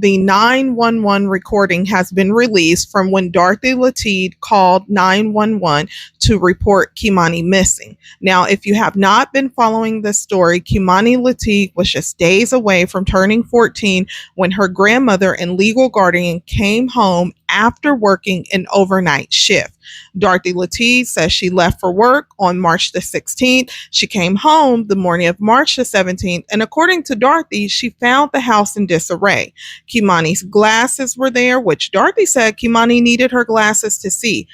the 911 recording has been released from when Dorothy Latigue called 911 to report Keimani missing. Now, if you have not been following this story, Keimani Latigue was just days away from turning 14 when her grandmother and legal guardian came home after working an overnight shift. Dorothy Latigue says she left for work on March the 16th. She came home the morning of March the 17th, and according to Dorothy, she found the house in disarray. Keimani's glasses were there, which Dorothy said Keimani needed her glasses to see.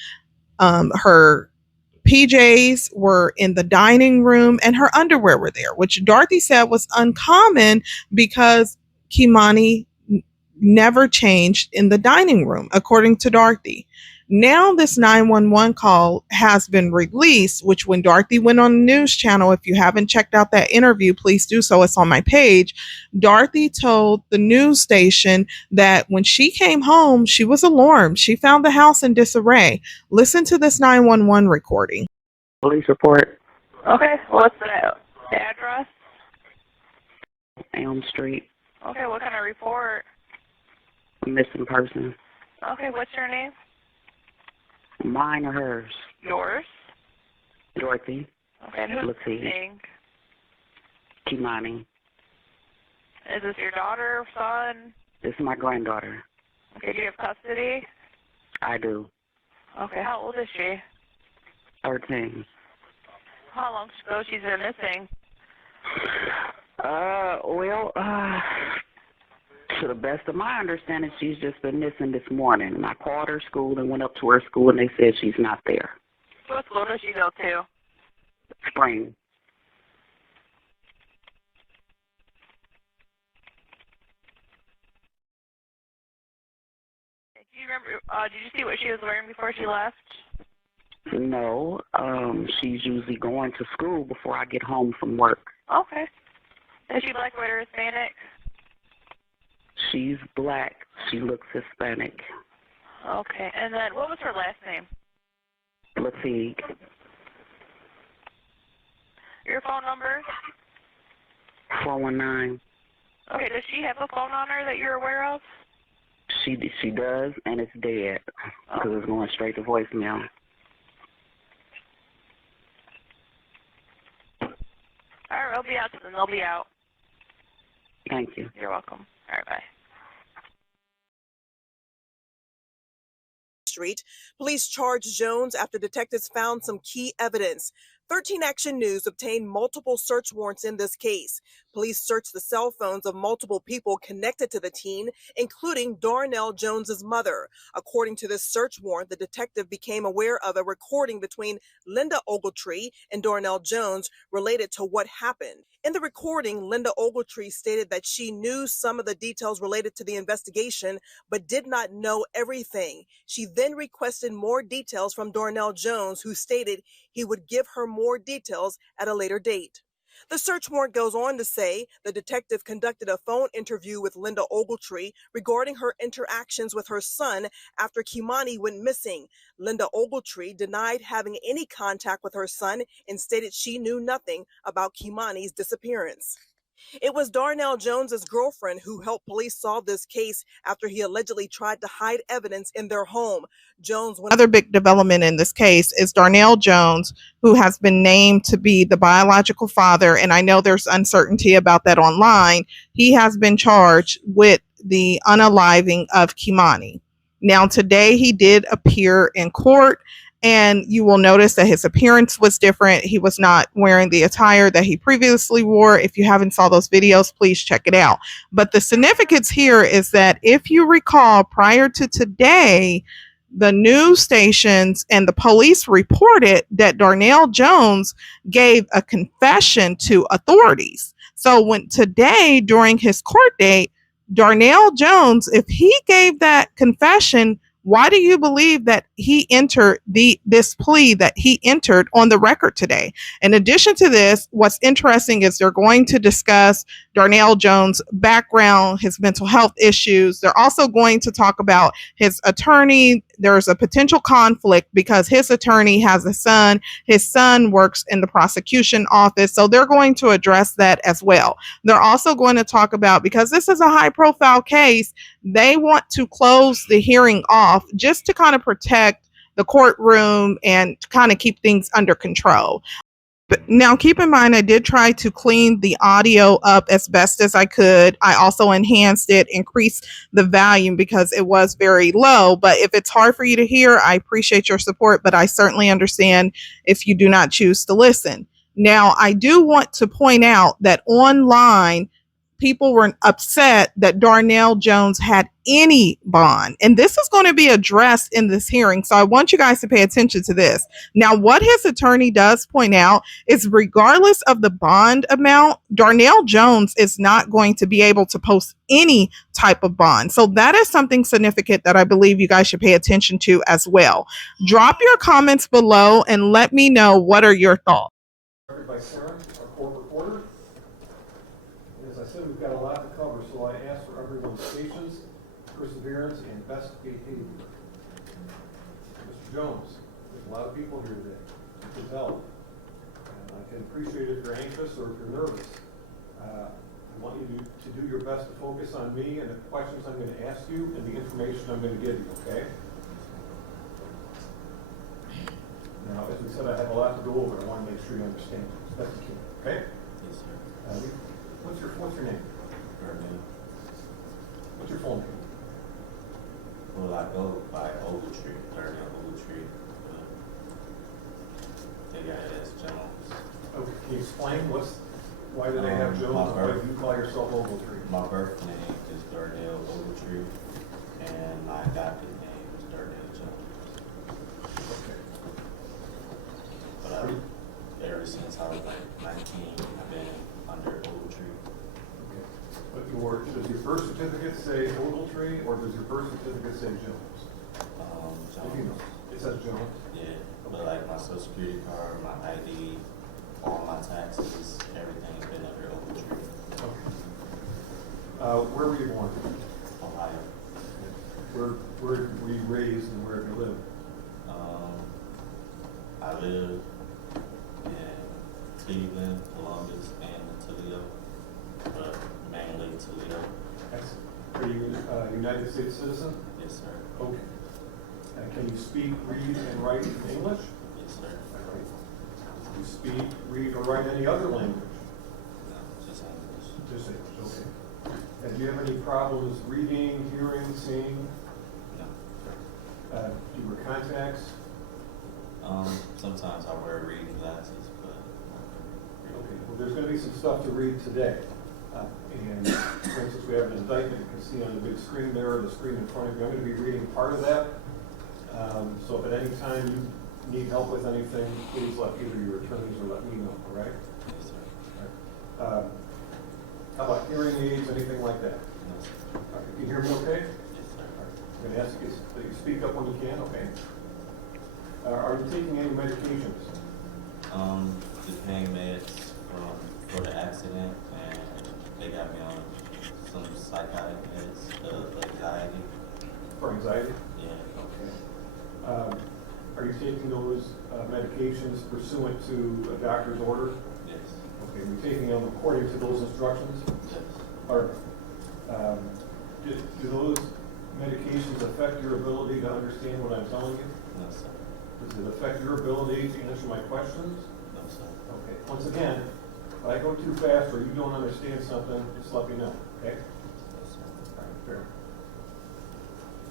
Her PJs were in the dining room, and her underwear were there, which Dorothy said was uncommon because Keimani never changed in the dining room, according to Dorothy. Now this 911 call has been released, which when Dorothy went on the news channel, if you haven't checked out that interview, please do so. It's on my page. Dorothy told the news station that when she came home, she was alarmed. She found the house in disarray. Listen to this 911 recording. Police report. Okay, what's the address? Elm Street. Okay, what kind of report? A missing person. Okay, what's your name? Mine or hers? Yours? Dorothy. Okay, and who's Latigue. missing? Keimani. Is this your daughter or son? This is my granddaughter. Okay, do you have custody? I do. Okay, how old is she? 13. How long ago she's been missing? To the best of my understanding, she's just been missing this morning. And I called her school and went up to her school, and they said she's not there. What school does she go to? Spring. Do you remember, did you see what she was wearing before she left? No, she's usually going to school before I get home from work. Okay. Is she black, white, or Hispanic? She's black. She looks Hispanic. Okay, and then what was her last name? Latigue. Your phone number? 419. Okay, does she have a phone on her that you're aware of? She does, and it's dead because it's going straight to voicemail. All right, I'll be out, then they'll be out. Thank you. You're welcome. All right, bye. Street. Police charged Jones after detectives found some key evidence. 13 Action News obtained multiple search warrants in this case. Police searched the cell phones of multiple people connected to the teen, including Darnell Jones's mother. According to this search warrant, the detective became aware of a recording between Linda Ogletree and Darnell Jones related to what happened. In the recording, Linda Ogletree stated that she knew some of the details related to the investigation, but did not know everything. She then requested more details from Darnell Jones, who stated he would give her more details at a later date. The search warrant goes on to say the detective conducted a phone interview with Linda Ogletree regarding her interactions with her son after Keimani went missing. Linda Ogletree denied having any contact with her son and stated she knew nothing about Keimani's disappearance. It was Darnell Jones's girlfriend who helped police solve this case after he allegedly tried to hide evidence in their home. Another big development in this case is Darnell Jones, who has been named to be the biological father, and I know there's uncertainty about that online. He has been charged with the unaliving of Keimani. Now, today he did appear in court, and you will notice that his appearance was different. He was not wearing the attire that he previously wore. If you haven't saw those videos, please check it out. But the significance here is that if you recall, prior to today, the news stations and the police reported that Darnell Jones gave a confession to authorities. So when today, during his court date, Darnell Jones, if he gave that confession, why do you believe that he entered this plea that he entered on the record today. In addition to this, what's interesting is they're going to discuss Darnell Jones' background, his mental health issues. They're also going to talk about his attorney. There's a potential conflict because his attorney has a son. His son works in the prosecution office. So they're going to address that as well. They're also going to talk about, because this is a high profile case, they want to close the hearing off just to kind of protect the courtroom and kind of keep things under control. But now keep in mind, I did try to clean the audio up as best as I could. I also enhanced it, increased the volume because it was very low. But if it's hard for you to hear, I appreciate your support, but I certainly understand if you do not choose to listen. Now, I do want to point out that online, people were upset that Darnell Jones had any bond. And this is going to be addressed in this hearing. So I want you guys to pay attention to this. Now, what his attorney does point out is regardless of the bond amount, Darnell Jones is not going to be able to post any type of bond. So that is something significant that I believe you guys should pay attention to as well. Drop your comments below and let me know what are your thoughts. By Sarah, our court reporter. As I said, we've got a lot to cover, so I ask for everyone's patience, perseverance, and best behavior. Mr. Jones, there's a lot of people here today. You can tell. And I can appreciate if you're anxious or if you're nervous. I want you to do your best to focus on me and the questions I'm going to ask you and the information I'm going to give you, okay? Now, as we said, I have a lot to go over. I want to make sure you understand as best you can, okay? Yes, sir. What's your name? Darnell. What's your full name? Well, I go by Ogletree, Darnell Ogletree. They got it as Jones. Okay, can you explain why do they have Jones and why do you call yourself Ogletree? My birth name is Darnell Ogletree, and my adopted name is Darnell Jones. Okay. But ever since I was like 19, I've been under Ogletree. Okay. But does your birth certificate say Ogletree or does your birth certificate say Jones? If you know, Jones. it says Jones? Yeah, but like my social security card, my ID, all my taxes, everything's been under Ogletree. Okay. Where were you born? Ohio. Where were you raised and where do you live? I live in Cleveland, Columbus, and Toledo, but mainly Toledo. Excellent. Are you a United States citizen? Yes, sir. Okay. Can you speak, read, and write English? Yes, sir. All right. Can you speak, read, or write any other language? No, just English. Just English, okay. And do you have any problems reading, hearing, seeing? No. Do you wear contacts? Sometimes I wear reading glasses, but Okay, well, there's going to be some stuff to read today. And for instance, we have an indictment you can see on the big screen there, or the screen in front of you. I'm going to be reading part of that. So if at any time you need help with anything, please let either your attorneys or let me know, all right? yes, sir. All right. How about hearing aids, anything like that? No, sir. All right, can you hear me okay? Yes, sir. All right. I'm going to ask you that you speak up when you can, okay? Are you taking any medications? The pain meds for the accident, and they got me on some psychotic meds, anxiety. For anxiety? Yeah. Okay. Are you taking those medications pursuant to a doctor's order? Yes. Okay, you're taking them according to those instructions? Yes. Or do those medications affect your ability to understand what I'm telling you? No, sir. Does it affect your ability to answer my questions? No, sir. Okay, once again, if I go too fast or you don't understand something, just let me know, okay? No, sir. All right, fair.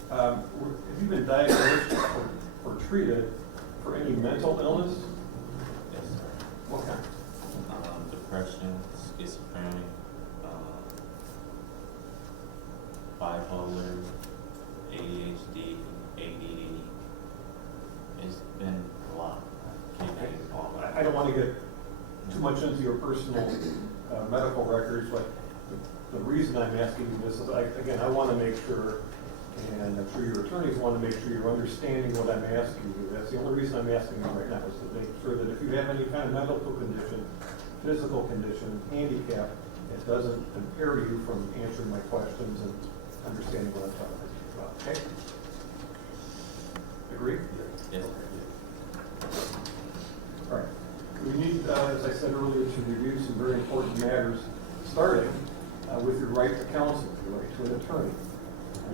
Have you been diagnosed or treated for any mental illness? Yes, sir. What kind? Depression, schizophrenia, bipolar, ADHD, ADD. It's been a lot. I can't name it all. I don't want to get too much into your personal medical records, but the reason I'm asking you this is, I want to make sure And I'm sure your attorneys want to make sure you're understanding what I'm asking you. That's the only reason I'm asking you right now, is to make sure that if you have any kind of medical condition, physical condition, handicap, it doesn't impair you from answering my questions and understanding what I'm talking about. Okay? Agree? Yes. All right. We need, as I said earlier, to review some very important matters, starting with your right to counsel, your right to an attorney.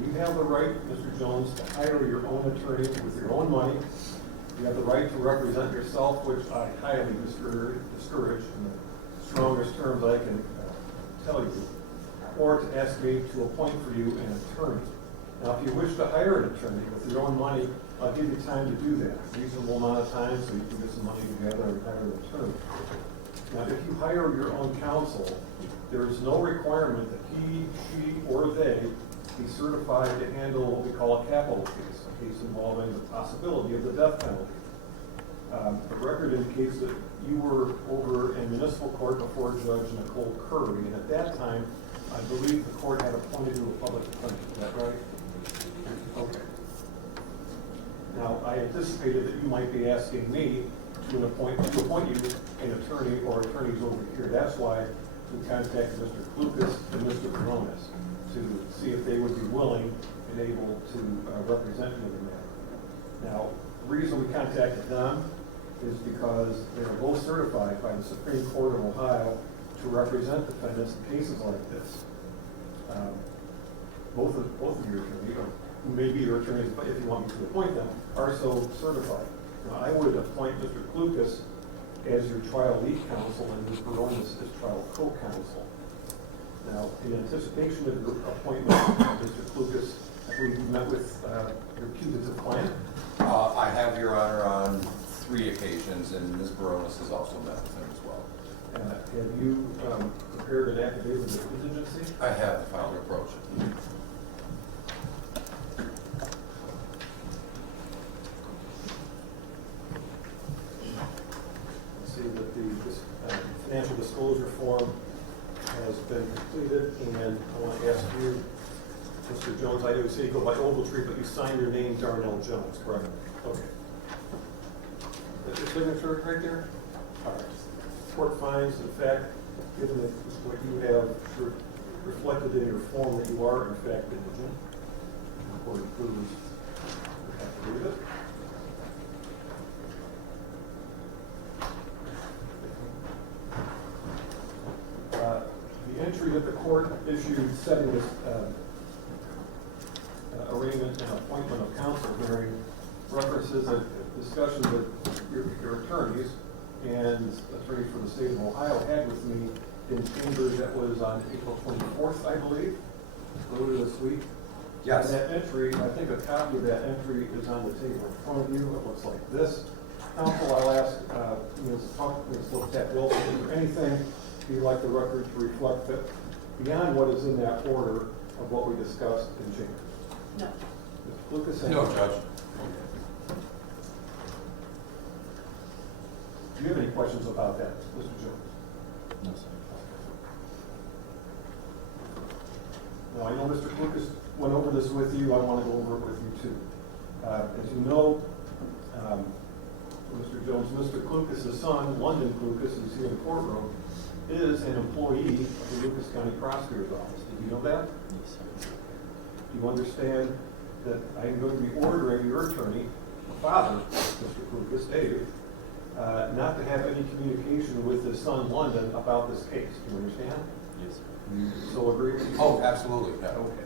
You have the right, Mr. Jones, to hire your own attorney with your own money. You have the right to represent yourself, which I highly discourage in the strongest terms I can tell you, or to ask me to appoint for you an attorney. Now, if you wish to hire an attorney with your own money, I'll give you time to do that, a reasonable amount of time, so you can get some money together and hire an attorney. Now, if you hire your own counsel, there is no requirement that he, she, or they be certified to handle what we call a capital case, a case involving the possibility of the death penalty. The record indicates that you were over in municipal court before Judge Nicole Curry, and at that time, I believe the court had appointed you a public defender. Is that right? Okay. Now, I anticipated that you might be asking me to appoint you an attorney or attorneys over here. That's why we contacted Mr. Klukas and Mr. Baronis to see if they would be willing and able to represent you in the matter. Now, the reason we contacted them is because they are both certified by the Supreme Court of Ohio to represent defendants in cases like this. Both of your attorneys, or who may be your attorneys if you want me to appoint them, are so certified. Now, I would appoint Mr. Klukas as your trial lead counsel and Ms. Baronis as trial co-counsel. Now, in anticipation of your appointment, Mr. Klukas, I believe you met with your putative client. I have, Your Honor, on 3 occasions, and Ms. Baronis has also met with him as well. Have you prepared an affidavit of indigency? I have filed an approach. I see that the financial disclosure form has been completed, and I want to ask you, Mr. Jones, I know you say you go by Ogletree, but you signed your name Darnell Jones, correct? Okay. That's your signature right there? All right. Court finds, in fact, given what you have reflected in your form, that you are, in fact, indigent. The court approves your affidavit. The entry that the court issued setting this arraignment and appointment of counsel hearing references a discussion that your attorneys and attorneys for the state of Ohio had with me in chambers. That was on April 24th, I believe, earlier this week. Yes. And that entry, I think a copy of that entry is on the table in front of you. It looks like this. Counsel, I'll ask Ms. Latigue Wilson, is there anything you'd like the record to reflect that beyond what is in that order of what we discussed in chambers? No. Mr. Lucas? No, Judge. Do you have any questions about that, Mr. Jones? No, sir. Now, I know Mr. Lucas went over this with you. I want to go over it with you too. As you know, Mr. Jones, Mr. Klukas' son, London Klukas, who's here in the courtroom, is an employee of the Lucas County Prosecutor's Office. Did you know that? Yes, sir. Do you understand that I'm going to be ordering your attorney, father, Mr. Klukas, Dave, not to have any communication with his son, London, about this case? Do you understand? Yes, sir. You so agree with me? Oh, absolutely. Yeah. Okay.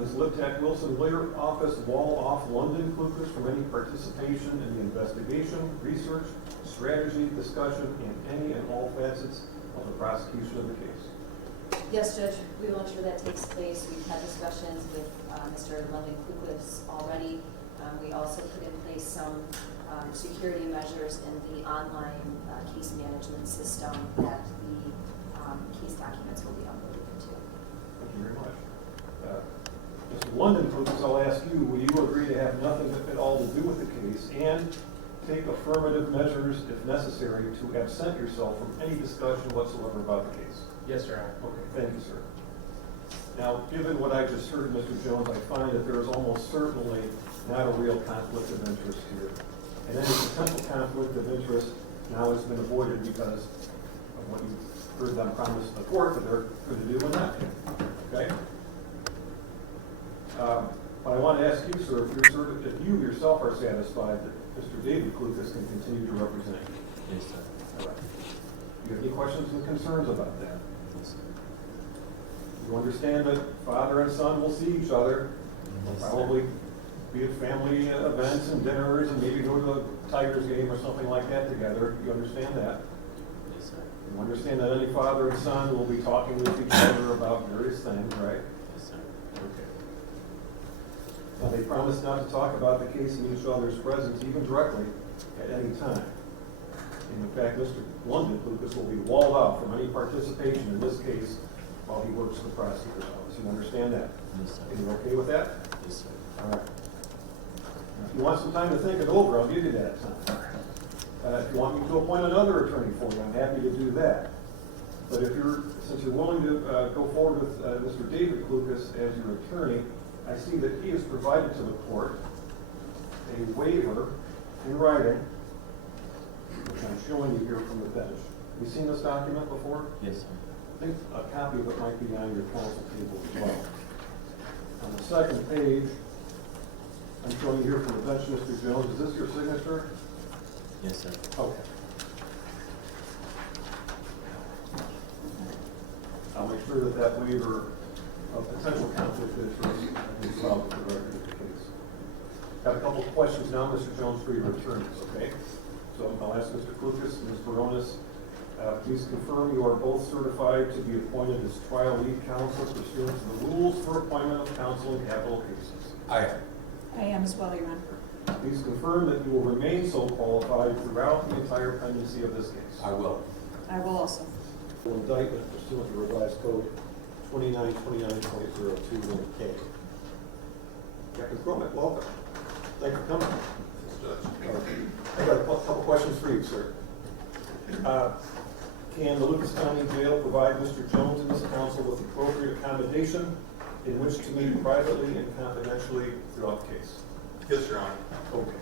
Ms. Latigue Wilson, lawyer office, wall off London Klukas from any participation in the investigation, research, strategy, discussion, in any and all facets of the prosecution of the case. Yes, Judge, we will ensure that takes place. We've had discussions with Mr. London Klukas already. We also put in place some security measures in the online case management system that the case documents will be uploaded into. Thank you very much. Mr. London Klukas, I'll ask you, will you agree to have nothing at all to do with the case and take affirmative measures, if necessary, to absent yourself from any discussion whatsoever about the case? Yes, Your Honor. Okay, thank you, sir. Now, given what I just heard, Mr. Jones, I find that there is almost certainly not a real conflict of interest here. And any potential conflict of interest now has been avoided because of what you heard them promise the court that they're going to do and not do. Okay? But I want to ask you, sir, if you yourself are satisfied that Mr. David Klukas can continue to represent you. Yes, sir. All right. Do you have any questions and concerns about that? Yes, sir. You understand that father and son will see each other, Yes, sir. probably be at family events and dinners and maybe go to a Tigers game or something like that together. You understand that? Yes, sir. You understand that any father and son will be talking with each other about various things, right? Yes, sir. Okay. Now, they promise not to talk about the case in each other's presence, even directly, at any time. And in fact, Mr. London Lucas will be walled out from any participation in this case while he works the prosecutor's office. You understand that? Yes, sir. Are you okay with that? Yes, sir. All right. Now, if you want some time to think it over, I'll give you that time. If you want me to appoint another attorney for you, I'm happy to do that. But since you're willing to go forward with Mr. David Lucas as your attorney, I see that he has provided to the court a waiver in writing, which I'm showing you here from the bench. Have you seen this document before? Yes, sir. I think a copy of it might be on your counsel table as well. On the second page, I'm showing you here from the bench, Mr. Jones. Is this your signature? Yes, sir. Okay. I'll make sure that that waiver of potential conflict of interest is filed for the record of the case. Got a couple of questions now, Mr. Jones, for your attorneys, okay? So I'll ask Mr. Klukas and Ms. Baronis, please confirm you are both certified to be appointed as trial lead counsel pursuant to the rules for appointment of counsel in capital cases. I am. I am as well, Your Honor. Please confirm that you will remain so qualified throughout the entire pendency of this case. I will. I will also. Indictment pursuant to revised code 2929.021K. Captain Cromick, welcome. Thank you for coming. I got a couple questions for you, sir. Can the Lucas County Jail provide Mr. Jones and his counsel with appropriate accommodation in which to meet privately and confidentially throughout the case? Yes, Your Honor. Okay.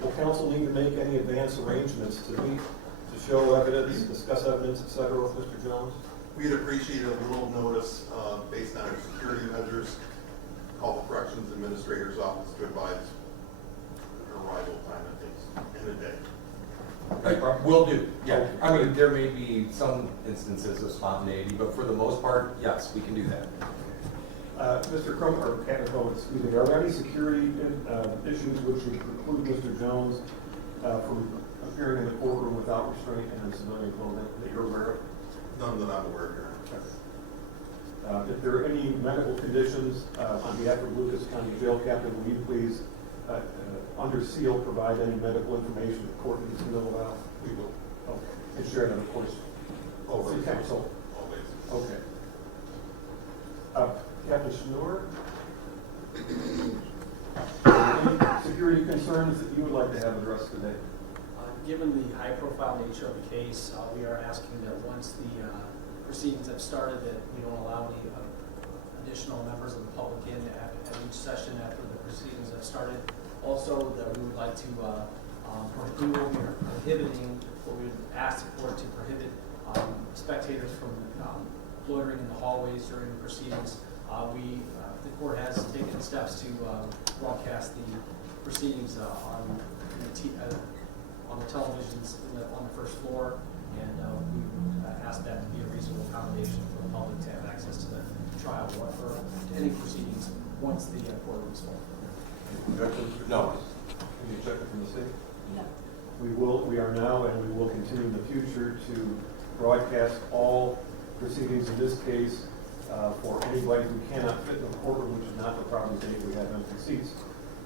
Will counsel need to make any advance arrangements to meet, to show evidence, discuss evidence, et cetera, with Mr. Jones? We'd appreciate a little notice based on our security measures. Call the Corrections Administrator's Office to advise arrival time, I think, in a day. Will do, yeah. I mean, there may be some instances of spontaneity, but for the most part, yes, we can do that. Mr. Crum, or Captain Crum, excuse me, are there any security issues which would preclude Mr. Jones from appearing in the courtroom without restraint and in civilian clothing that you're aware of? None that I'm aware of, Your Honor. If there are any medical conditions on behalf of Lucas County Jail Captain, will you please, under seal, provide any medical information the court needs to know about? We will. Okay. And share that, of course. Always. City Council. Always. Okay. Captain Shaneatra? Any security concerns that you would like to have addressed today? Given the high-profile nature of the case, we are asking that once the proceedings have started, that we don't allow any additional members of the public in at each session after the proceedings have started. Also, that we would like to we will be prohibiting, or we would ask the court to prohibit spectators from loitering in the hallways during the proceedings. The court has taken steps to broadcast the proceedings on the televisions on the first floor, and we ask that to be a reasonable accommodation for the public to have access to the trial or for any proceedings once the courtroom is full. No. Can you check it from the city? No. We are now and we will continue in the future to broadcast all proceedings in this case for anybody who cannot fit in the courtroom, which is not the problem today. We have empty seats.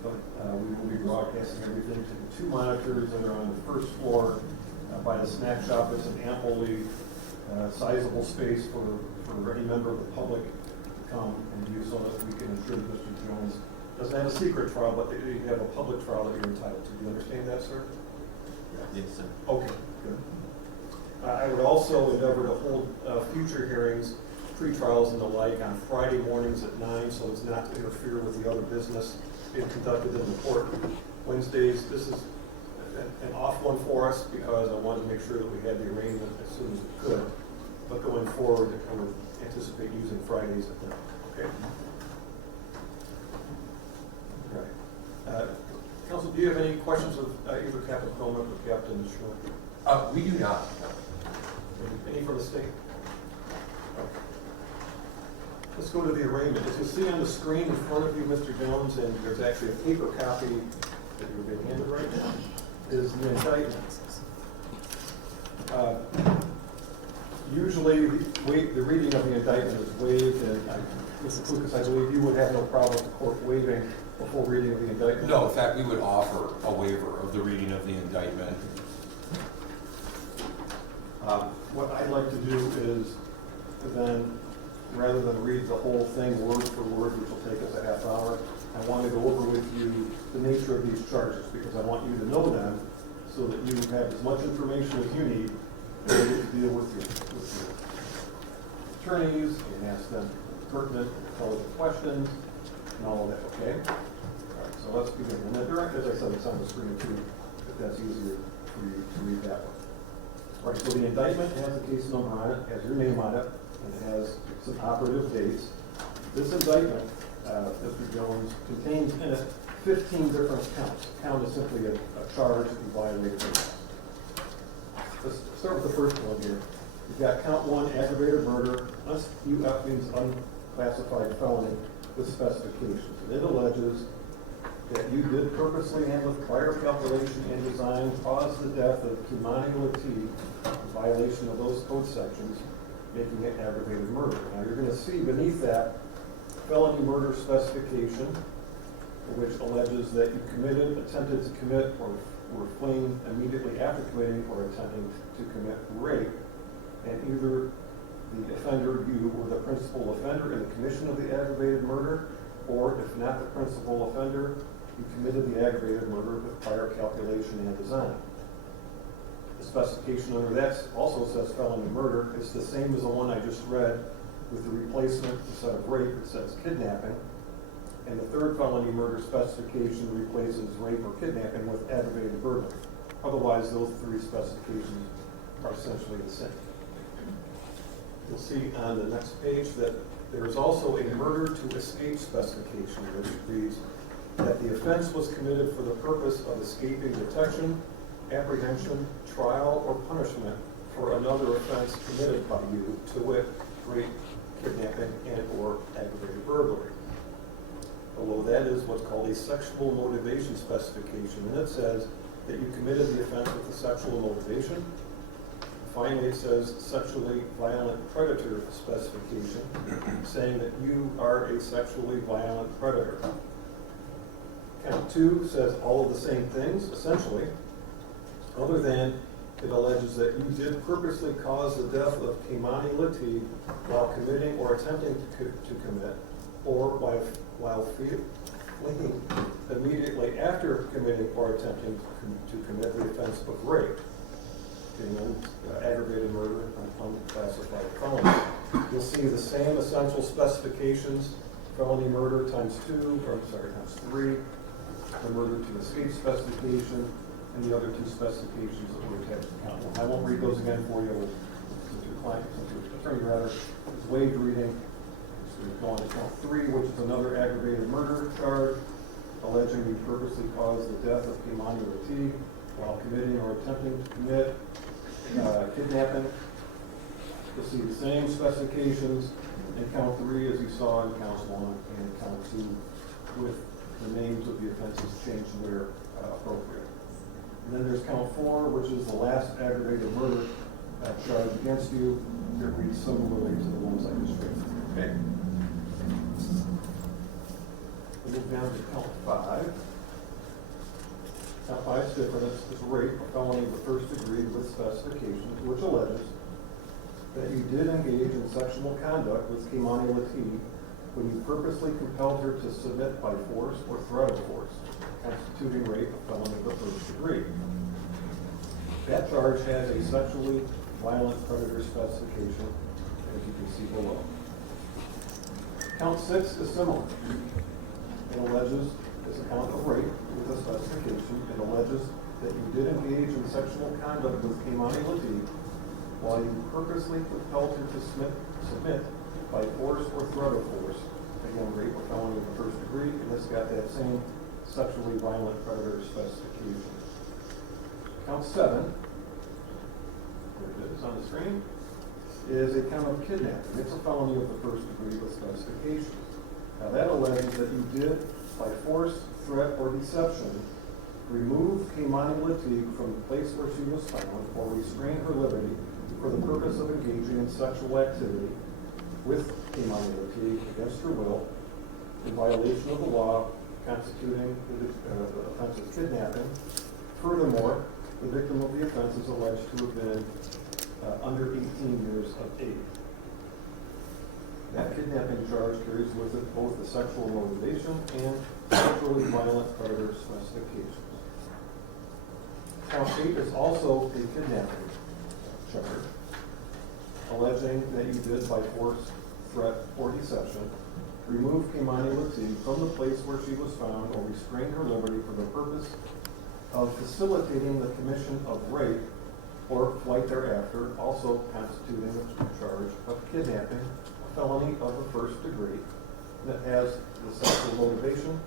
But we will be broadcasting everything to the 2 monitors that are on the first floor by the snack shop. It's an amply sizable space for any member of the public to come and use so that we can ensure that Mr. Jones doesn't have a secret trial, but that you have a public trial that you're entitled to. Do you understand that, sir? Yes, sir. Okay, good. I would also endeavor to hold future hearings pretrials and the like on Friday mornings at 9, so as not to interfere with the other business being conducted in the court. Wednesdays, this is an off one for us because I wanted to make sure that we had the arraignment as soon as we could. But going forward, I would anticipate using Fridays at 9. Okay? All right. Counsel, do you have any questions of either Captain Coleman or Captain Schmidt? We do not. Any from the state? Okay. Let's go to the arraignment. As you see on the screen in front of you, Mr. Jones, and there's actually a paper copy that you're being handed right now, is the indictment. Usually, the reading of the indictment is waived, and Mr. Klukas, I believe you would have no problem with the court waiving the full reading of the indictment? No, in fact, we would offer a waiver of the reading of the indictment. What I'd like to do is then, rather than read the whole thing word for word, which will take us a half hour, I want to go over with you the nature of these charges, because I want you to know them so that you have as much information as you need to deal with your attorneys and ask them pertinent, intelligent questions and all of that, okay? All right, so let's begin. And then, as I said, it's on the screen too, if that's easier for you to read that one. All right, so the indictment has a case number on it, has your name on it, and it has some operative dates. This indictment, Mr. Jones, contains in it 15 different counts. A count is simply a charge that you violated. Let's start with the first one here. You've got count 1, aggravated murder, UF means unclassified felony with specifications. And it alleges that you did purposely and with prior calculation and design cause the death of Keimani Latigue in violation of those code sections, making it aggravated murder. Now you're going to see beneath that felony murder specification, which alleges that you committed, attempted to commit, or were fleeing immediately after committing or attempting to commit rape, and either the offender, you, were the principal offender in the commission of the aggravated murder, or if not the principal offender, you committed the aggravated murder with prior calculation and design. The specification under that also says felony murder. It's the same as the one I just read with the replacement. Instead of rape, it says kidnapping. And the third felony murder specification replaces rape or kidnapping with aggravated burglary. Otherwise, those three specifications are essentially the same. You'll see on the next page that there is also a murder to escape specification, which reads that the offense was committed for the purpose of escaping detection, apprehension, trial, or punishment for another offense committed by you, to wit, rape, kidnapping, and or aggravated burglary. Below that is what's called a sexual motivation specification, and it says that you committed the offense with a sexual motivation. Finally, it says sexually violent predator specification, saying that you are a sexually violent predator. Count 2 says all of the same things, essentially, other than it alleges that you did purposely cause the death of Keimani Latigue while committing or attempting to commit, or while fleeing immediately after committing or attempting to commit the offense of rape, aggravated murder, and unclassified felony. You'll see the same essential specifications: felony murder times 3, the murder to escape specification, and the other two specifications that were attached to count 1. I won't read those again for you, since your attorney rather is waived reading. So we're going to count 3, which is another aggravated murder charge, alleging you purposely caused the death of Keimani Latigue while committing or attempting to commit kidnapping. You'll see the same specifications in count 3 as you saw in counts 1 and count 2, with the names of the offenses changed where appropriate. And then there's count 4, which is the last aggravated murder charge against you. It reads similarly to the ones I just read. Okay. We'll move down to count 5. Count 5 is different. It's rape, a felony of the first degree with specifications, which alleges that you did engage in sexual conduct with Keimani Latigue when you purposely compelled her to submit by force or threat of force, constituting rape, a felony of the first degree. That charge has a sexually violent predator specification, as you can see below. Count 6 is similar. It alleges it's a count of rape with a specification. It alleges that you did engage in sexual conduct with Keimani Latigue while you purposely compelled her to submit by force or threat of force. Again, rape or felony of the first degree, and it's got that same sexually violent predator specification. Count 7, there it is on the screen, is a count of kidnapping. It's a felony of the first degree with specifications. Now that alleges that you did, by force, threat, or deception, remove Keimani Latigue from the place where she was found or restrain her liberty for the purpose of engaging in sexual activity with Keimani Latigue against her will in violation of the law constituting the offense of kidnapping. Furthermore, the victim of the offense is alleged to have been under 18 years of age. That kidnapping charge carries with it both the sexual motivation and sexually violent predator specifications. Count 8 is also a kidnapping charge, alleging that you did by force, threat, or deception remove Keimani Latigue from the place where she was found or restrain her liberty for the purpose of facilitating the commission of rape or flight thereafter, also constituting a charge of kidnapping, a felony of the first degree that has the sexual motivation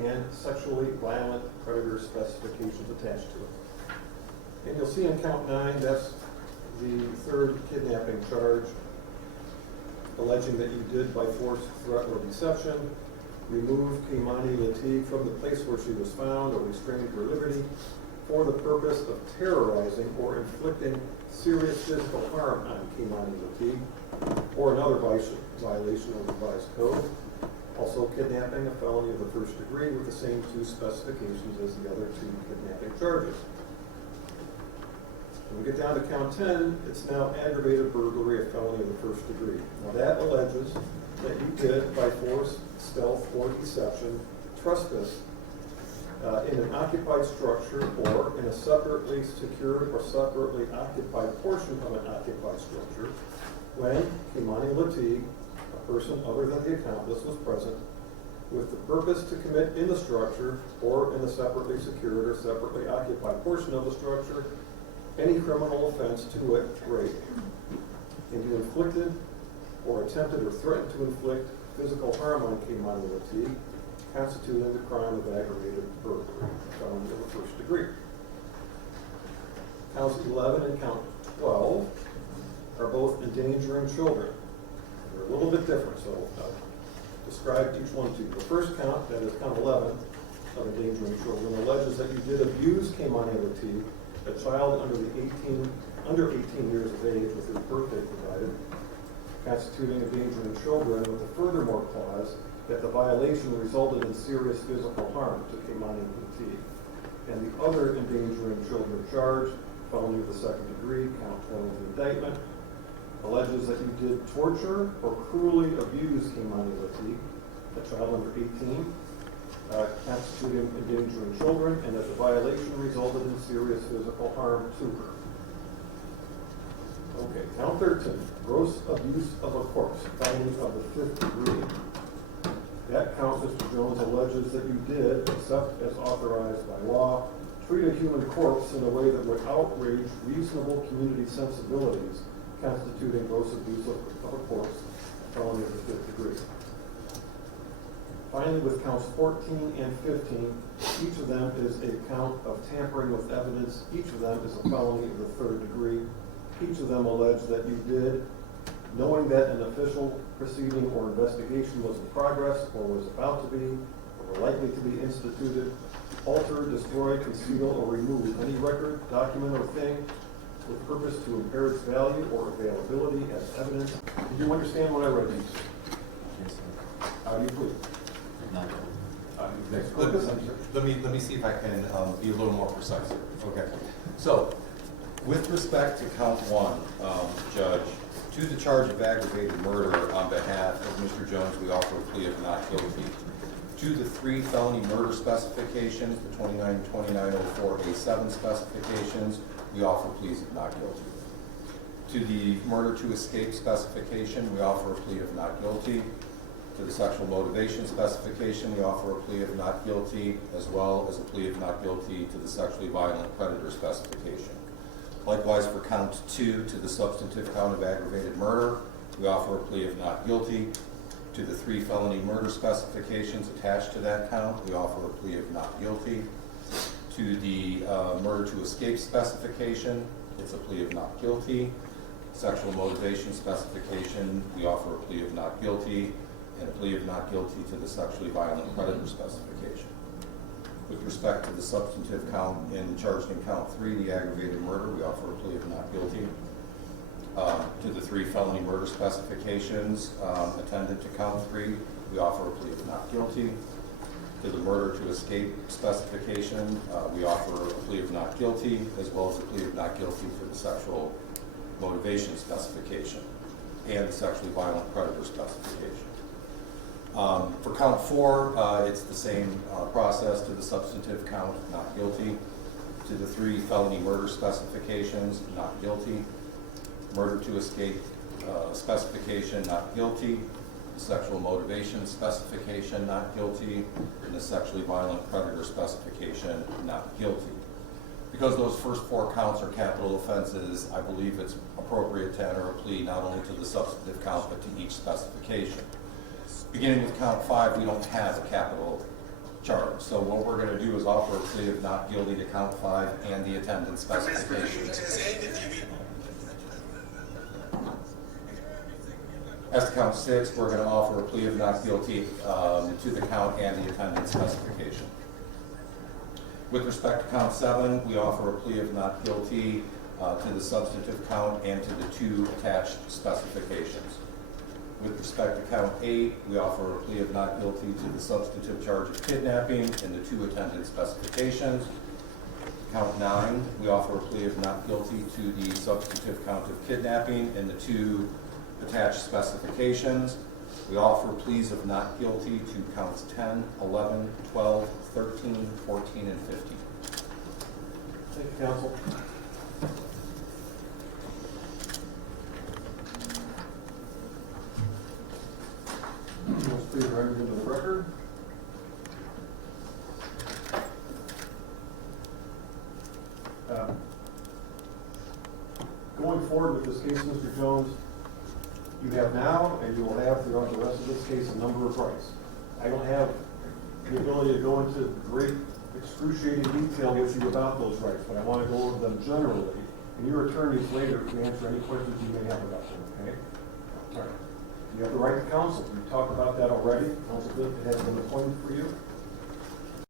and sexually violent predator specifications attached to it. And you'll see in count 9, that's the third kidnapping charge, alleging that you did by force, threat, or deception remove Keimani Latigue from the place where she was found or restrained her liberty for the purpose of terrorizing or inflicting serious physical harm on Keimani Latigue or another violation of the revised code. Also kidnapping, a felony of the first degree with the same 2 specifications as the other 2 kidnapping charges. When we get down to count 10, it's now aggravated burglary, a felony of the first degree. Now that alleges that you did, by force, stealth, or deception, trespass in an occupied structure or in a separately secured or separately occupied portion of an occupied structure when Keimani Latigue, a person other than the accomplice, was present with the purpose to commit in the structure or in the separately secured or separately occupied portion of the structure any criminal offense to wit, rape, and you inflicted or attempted or threatened to inflict physical harm on Keimani Latigue, constituting the crime of aggravated burglary, felony of the first degree. Counts 11 and count 12 are both endangering children. They're a little bit different, so I'll describe each one to you. The first count, that is count 11, of endangering children, alleges that you did abuse Keimani Latigue, a child under 18 years of age with her birthday provided, constituting endangering children with a furthermore clause that the violation resulted in serious physical harm to Keimani Latigue. And the other endangering children charge, felony of the second degree, count 12 of the indictment, alleges that you did torture or cruelly abuse Keimani Latigue, a child under 18, constituting endangering children, and that the violation resulted in serious physical harm to her. Okay, count 13, gross abuse of a corpse, felony of the fifth degree. That count, Mr. Jones, alleges that you did, except as authorized by law, treat a human corpse in a way that would outrage reasonable community sensibilities, constituting gross abuse of a corpse, felony of the fifth degree. Finally, with counts 14 and 15, each of them is a count of tampering with evidence. Each of them is a felony of the third degree. Each of them allege that you did, knowing that an official proceeding or investigation was in progress or was about to be or likely to be instituted, alter, destroy, conceal, or remove any record, document, or thing with purpose to impair its value or availability as evidence. Do you understand what I read? Yes, sir. How do you plead? Not Let me see if I can be a little more precise here. Okay. So, with respect to count 1, Judge, to the charge of aggravated murder on behalf of Mr. Jones, we offer a plea of not guilty. To the 3 felony murder specifications, the 29-2904A7 specifications, we offer pleas of not guilty. To the murder to escape specification, we offer a plea of not guilty. To the sexual motivation specification, we offer a plea of not guilty, as well as a plea of not guilty to the sexually violent predator specification. Likewise, for count 2, to the substantive count of aggravated murder, we offer a plea of not guilty. To the 3 felony murder specifications attached to that count, we offer a plea of not guilty. To the murder to escape specification, it's a plea of not guilty. Sexual motivation specification, we offer a plea of not guilty, and a plea of not guilty to the sexually violent predator specification. With respect to the substantive count charged in count 3, the aggravated murder, we offer a plea of not guilty. To the 3 felony murder specifications attendant to count 3, we offer a plea of not guilty. To the murder to escape specification, we offer a plea of not guilty, as well as a plea of not guilty to the sexual motivation specification and the sexually violent predator specification. For count 4, it's the same process. To the substantive count, not guilty. To the 3 felony murder specifications, not guilty. Murder to escape specification, not guilty. Sexual motivation specification, not guilty. And the sexually violent predator specification, not guilty. Because those first 4 counts are capital offenses, I believe it's appropriate to enter a plea not only to the substantive count, but to each specification. Beginning with count 5, we don't have a capital charge. So what we're going to do is offer a plea of not guilty to count 5 and the attendant specifications. As to count 6, we're going to offer a plea of not guilty to the count and the attendant specification. With respect to count 7, we offer a plea of not guilty to the substantive count and to the 2 attached specifications. With respect to count 8, we offer a plea of not guilty to the substantive charge of kidnapping and the 2 attendant specifications. Count 9, we offer a plea of not guilty to the substantive count of kidnapping and the 2 attached specifications. We offer pleas of not guilty to counts 10, 11, 12, 13, 14, and 15. Thank you, counsel. Let's please run into the record. Going forward with this case, Mr. Jones, you have now, and you will have throughout the rest of this case, a number of rights. I don't have the ability to go into great excruciating detail with you about those rights, but I want to go over them generally, and your attorneys later can answer any questions you may have about them, okay? All right. You have the right to counsel. We talked about that already. Counsel has been appointed for you.